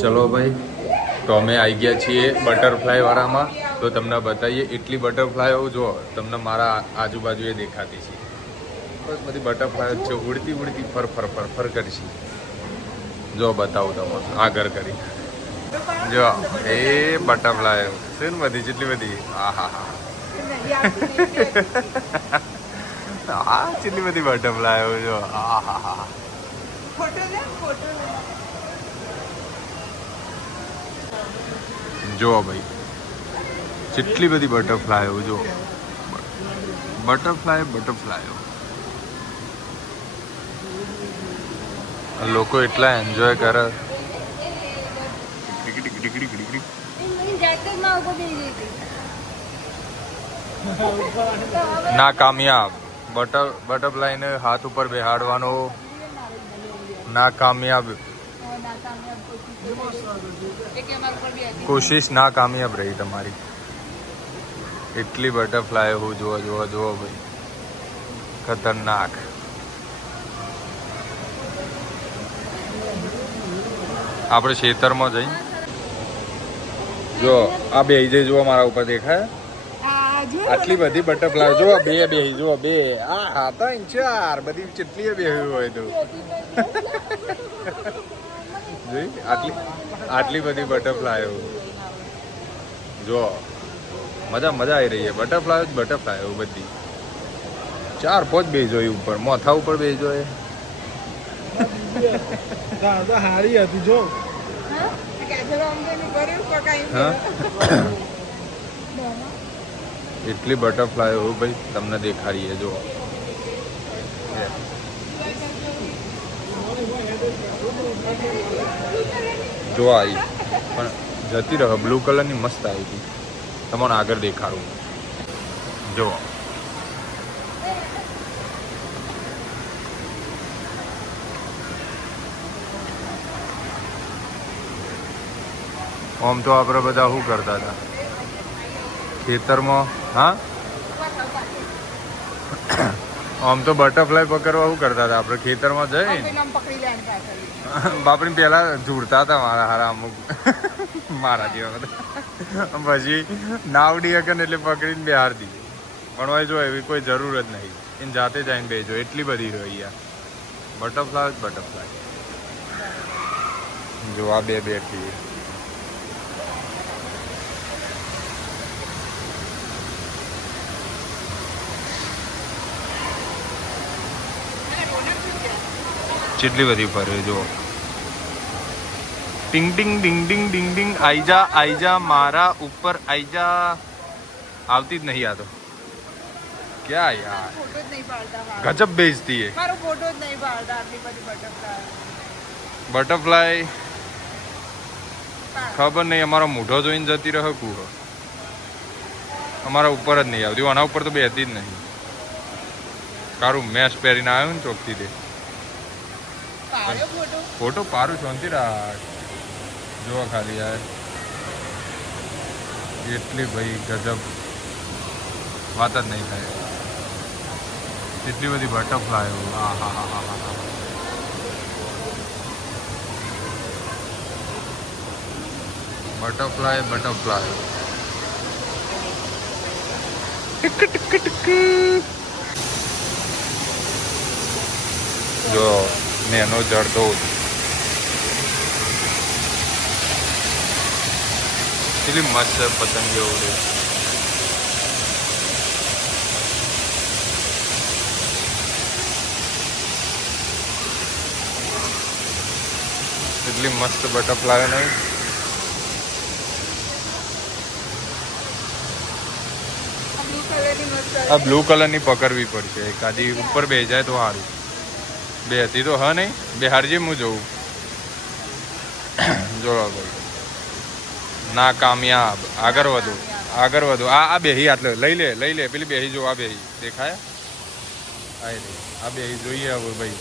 ચલો ભાઈ, તો અમે આવી ગયા છીએ બટરફ્લાય વાળામાં. તો તમને બતાવીએ, એટલી બટરફ્લાય જો તમને મારા આજુબાજુ એ દેખાતી છે. બસ બધી બટરફ્લાય છે, ઉડતી ઉડતી ફર ફર ફર ફર કરશી. જો બતાવું તમને આગળ કરી, જો એ બટરફ્લાય છે ને બધી, જેટલી બધી. હા હા હા હા, કેટલી બધી બટરફ્લાય જો. હા હા હા, જો ભાઈ કેટલી બધી બટરફ્લાય જો. બટરફ્લાય લોકો એટલા એન્જોય કરે. ના કામયાબ. બટરફ્લાય ને હાથ ઉપર બેહાડવાનો ના કામયાબ. કોશિશ ના કામયાબ રહી તમારી. એટલી બટરફ્લાય હું જોવો ભાઈ, ખતરનાક. આપણે ખેતરમાં જઈ જો આ બે જઈ જુઓ મારા ઉપર દેખાય. આટલી બધી બટરફ્લાય જો, બે જો બે. હા 3 4 બધી કેટલી બેહી હોય તો જોઈ આટલી બધી બટરફ્લાય જો. મજા આવી રહી છે. બટરફ્લાય બધી 4-5 બે જોઈ ઉપર, માથા ઉપર બે જોઈ. હારી હતી જો. એટલી બટરફ્લાય ભાઈ તમને દેખાડીએ જો. જો આવી પણ જતી રહે. બ્લુ કલરની મસ્ત આવી હતી, તમને આગળ દેખાડું જો. આમ તો આપણે બધા શું કરતા હતા ખેતરમાં? હા, આમ તો બટરફ્લાય પકડવા શું કરતા હતા આપણે ખેતરમાં જઈ બાપરી પેલા જોડતા હતા મારા હારા અમુક મારા જેવા બધા. પછી નાવડી હકન એટલે પકડીને બહાર દીધી. પણ હોય જો એવી કોઈ જરૂર જ નહીં, એને જાતે જઈને બેજો. એટલી બધી હોય યાર બટરફ્લાય. જો આ બે બેઠી. કેટલી બધી ફરે જો. ટિંગ ટિંગ ડિંગ ડિંગ ડિંગ ડિંગ. આઈ જા મારા ઉપર આઈ જા. આવતી જ નહીં આ તો. ક્યાં યાર, ગજબ બેચતી है બટરફ્લાય. ખબર નહીં, અમારો મોઢો જોઈને જતી રહે કુહો. અમારા ઉપર જ નહીં આવતી. આના ઉપર તો બેસતી જ નહીં. કારું મેસ પહેરીને આવ્યો ને ચોકથી દે ફોટો પારું શાંતિ રાખ. જોવા ખાલી યાર, એટલી ભાઈ ગજબ વાત જ નહીં થાય. એટલી બધી બટરફ્લાય. હા હા હા હા હા. Butterfly tick tick tick. જો નેનો જરદોદ કેટલી મસ્ત પતંગીઓ ઉડે. એટલી મસ્ત બટરફ્લાય નહીં. આ બ્લુ કલરની પકડવી પડશે. એકાદી ઉપર બે જાય તો સારું. બે હતી તો હા નહીં, બે હારજી હું જોઉં. જોવા ભાઈ ના કામયાબ. આગળ વધો. આ બેહી આટલે લઈ લે પેલી બેહી જો. આ બેહી દેખાય, આ બેહી જોઈએ હવે ભાઈ.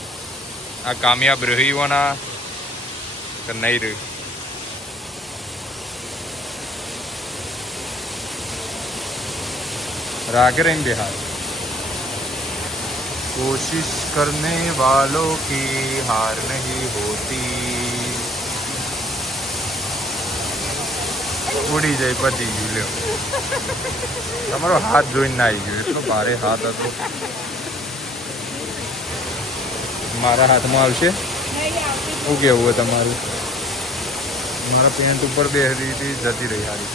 આ કામયાબ રહી હોના કે નહીં રહી. रागे रही बिहार. कोशिश करने वालों की हार नहीं होती. ઉડી જાય પતી ગયું લ્યો તમારો હાથ જોઈને ના આવી ગયો એટલો ભારે હાથ હતો મારા હાથમાં આવશે શું કેવું હોય તમારું મારા પેન્ટ ઉપર બે હેલી જતી રહી હારી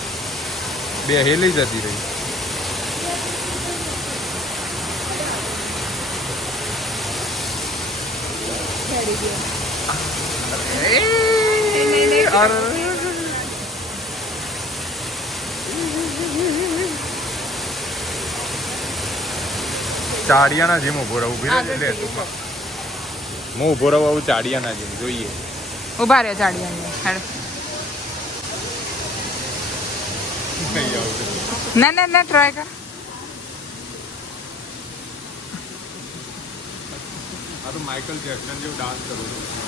બે હેલી જતી રહી ચાડિયાના જેમ ઉભો રહું ઉભી રહે એટલે હું ઉભો રહું આવું ચાડિયાના જેમ જોઈએ ઉભા રહ્યા ચાડિયાની હેડ નહીં આવતું ના ના ના ટ્રાય કર આ તો માઇકલ જેક્સન જેવું ડાન્સ કરું છું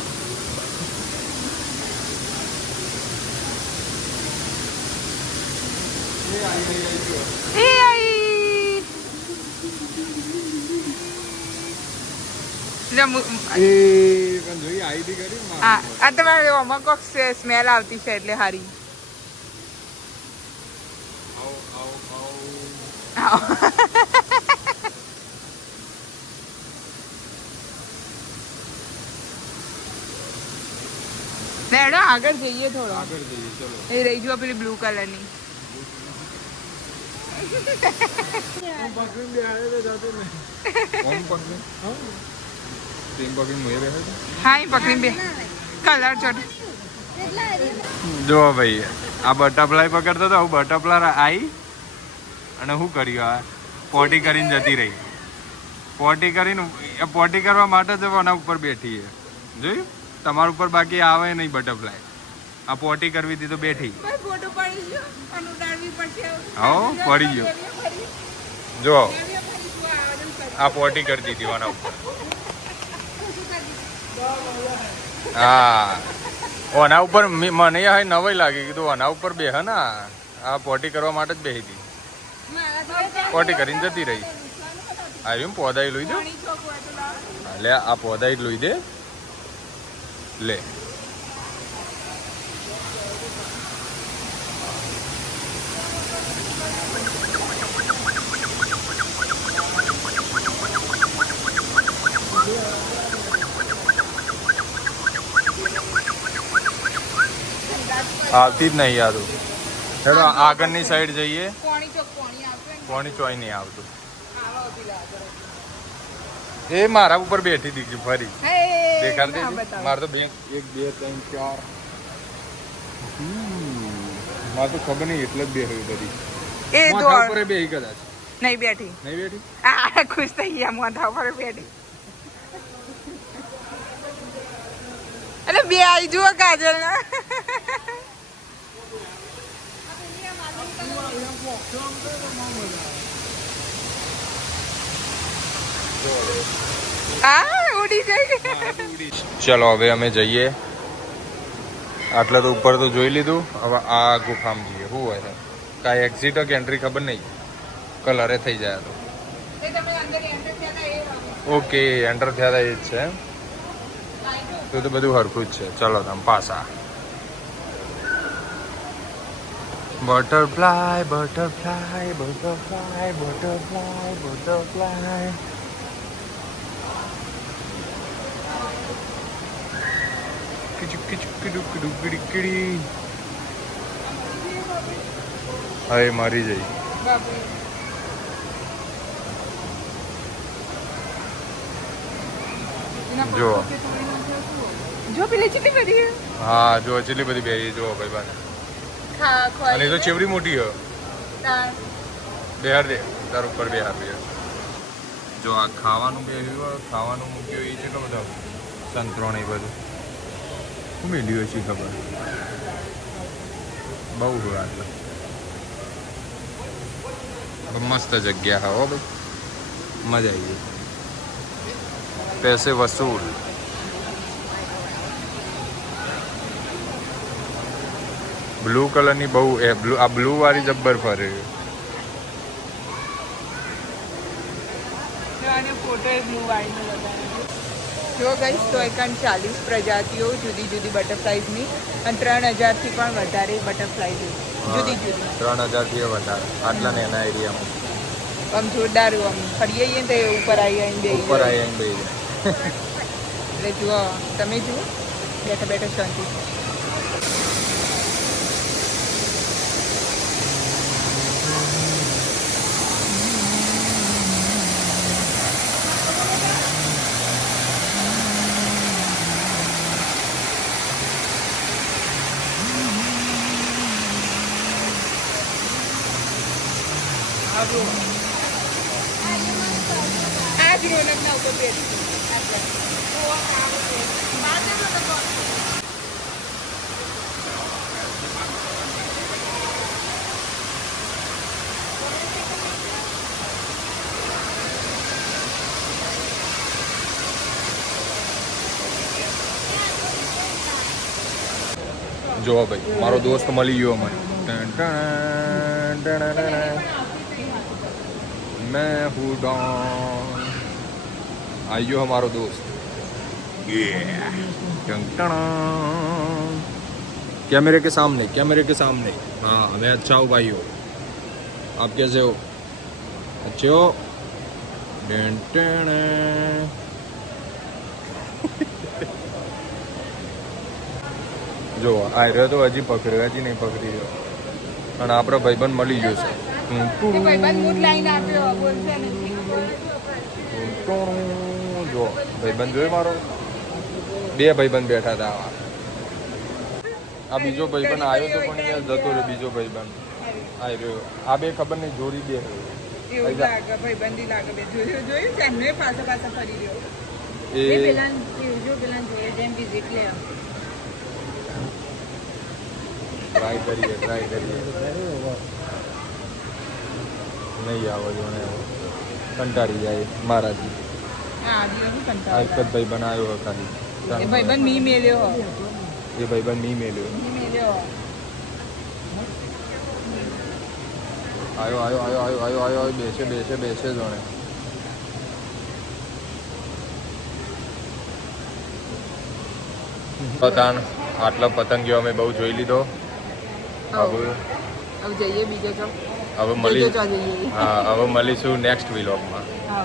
એ આઈ આ તમારે આમાં કોક સ્મેલ આવતી છે એટલે હારી મેડમ આગળ જઈએ થોડો એ રહી જો પેલી બ્લુ કલરની હા એ પકડી બે કલર ચોટ જો ભાઈ આ બટરફ્લાય પકડતો તો બટરફ્લાય આવી અને શું કર્યું આ પોટી કરીને જતી રહી પોટી કરીને પોટી કરવા માટે જ આના ઉપર બેઠી છે જોયું તમારા ઉપર બાકી આવે નહીં બટરફ્લાય આ પોટી કરવી હતી તો બેઠી હા પડી ગયો જો આ પોટી કરતી હતી આના ઉપર હા ઓના ઉપર મને હા નવાઈ લાગી કીધું ઓના ઉપર બેહ ને આ પોટી કરવા માટે જ બેહી હતી પોટી કરીને જતી રહી આવ્યું પોદાઈ લઈ દો લે આ પોદાઈ લઈ દે લે આવતી જ નહીં યાર હેડો આગળની સાઈડ જઈએ કોણી ચોઈ નહીં આવતું એ મારા ઉપર બેઠી હતી ફરી દેખાડ દે મારે તો 1 2 3 4 મારે તો ખબર નહીં એટલે જ બેઠી બધી એ માથા ઉપર બેહી કદાચ નહીં બેઠી નહીં બેઠી આ ખુશ થઈ ગયા માથા ઉપર બેઠી અરે બે આવી જુઓ કાજલ ના ચલો હવે અમે જઈએ આટલા તો ઉપર તો જોઈ લીધું હવે આ ગુફામાં જઈએ શું હોય છે કાંઈ એક્ઝિટ કે એન્ટ્રી ખબર નહીં કલરે થઈ જાય તો ઓકે એન્ટર થયા હતા એ જ છે તો બધું હરખું જ છે ચલો તમે પાછા butterfly butterfly butterfly butterfly butterfly હવે મારી જઈ જો જો પેલી ચીલી બધી હા જો ચીલી બધી બેરી જો ભાઈ બાને અને તો ચેવડી મોટી હો બેહાર દે તાર ઉપર બેહાર દે જો આ ખાવાનું બેહ્યું ખાવાનું મૂક્યું એ છે કે બધા સંતરોણ એ બધું શું મેળ્યું છે ખબર બહુ હોય આટલા મસ્ત જગ્યા હા હો ભાઈ મજા આવી ગઈ પૈસે વસૂલ બ્લુ કલરની બહુ આ બ્લુ વાળી જબ્બર ફરે ફોટો બ્લુ વાળી જો ગઈ તો 40 પ્રજાતિઓ જુદી જુદી બટરફ્લાઈઝની અને 3000 થી પણ વધારે બટરફ્લાઈ છે જુદી જુદી. 3000 થી વધારે આટલા ને એના એરિયામાં આમ જોરદાર આમ ફરીએ ને તો એ ઉપર આવીને ઉપર આવીને બે એટલે જુઓ તમે જુઓ બેઠા બેઠા શાંતિ. આ જ રોનકના ઉપર બેઠી જો ભાઈ મારો દોસ્ત મળી ગયો મને. Ton ton ton ton. મેં હું ડોન आई गयो हमारो दोस्त. कैमरे के सामने हाँ मैं अच्छा हूँ भाई हो. आप कैसे हो? अच्छे हो? જો આ રહ્યો તો હજી પકડ્યો હજી નહીં પકડી રહ્યો અને આપણો ભાઈબંધ મળી ગયો છે. ભાઈબંધ મૂડ લાઈન આપ્યો બોલશે નથી. જો ભાઈબંધ જોયો મારો બે ભાઈબંધ બેઠા હતા આવા. આ બીજો ભાઈબંધ આવ્યો તો પણ યાર જતો રહ્યો બીજો ભાઈબંધ આવી રહ્યો. આ બે ખબર નહીં જોડી બે એવું લાગે ભાઈબંધી લાગે બે જોયું છે એમને પાછા ફરી રહ્યો એ પેલા જોઈએ જેમ વિઝિટ લે ટ્રાય કરીએ નહીં આવો જો ને કંટાળી જાય મારાથી. હા દિવસ આ કંટાળો એક જ ભાઈબંધ આવ્યો હતો ખાલી. એ ભાઈબંધ મી મેલ્યો એ ભાઈબંધ નહીં મેલ્યો. આવ્યો બેસે જોણે. પતંગ આટલો પતંગિયો અમે બહુ જોઈ લીધો. હવે જઈએ બીજે તો હવે મળીશું નેક્સ્ટ વ્લોગમાં. હા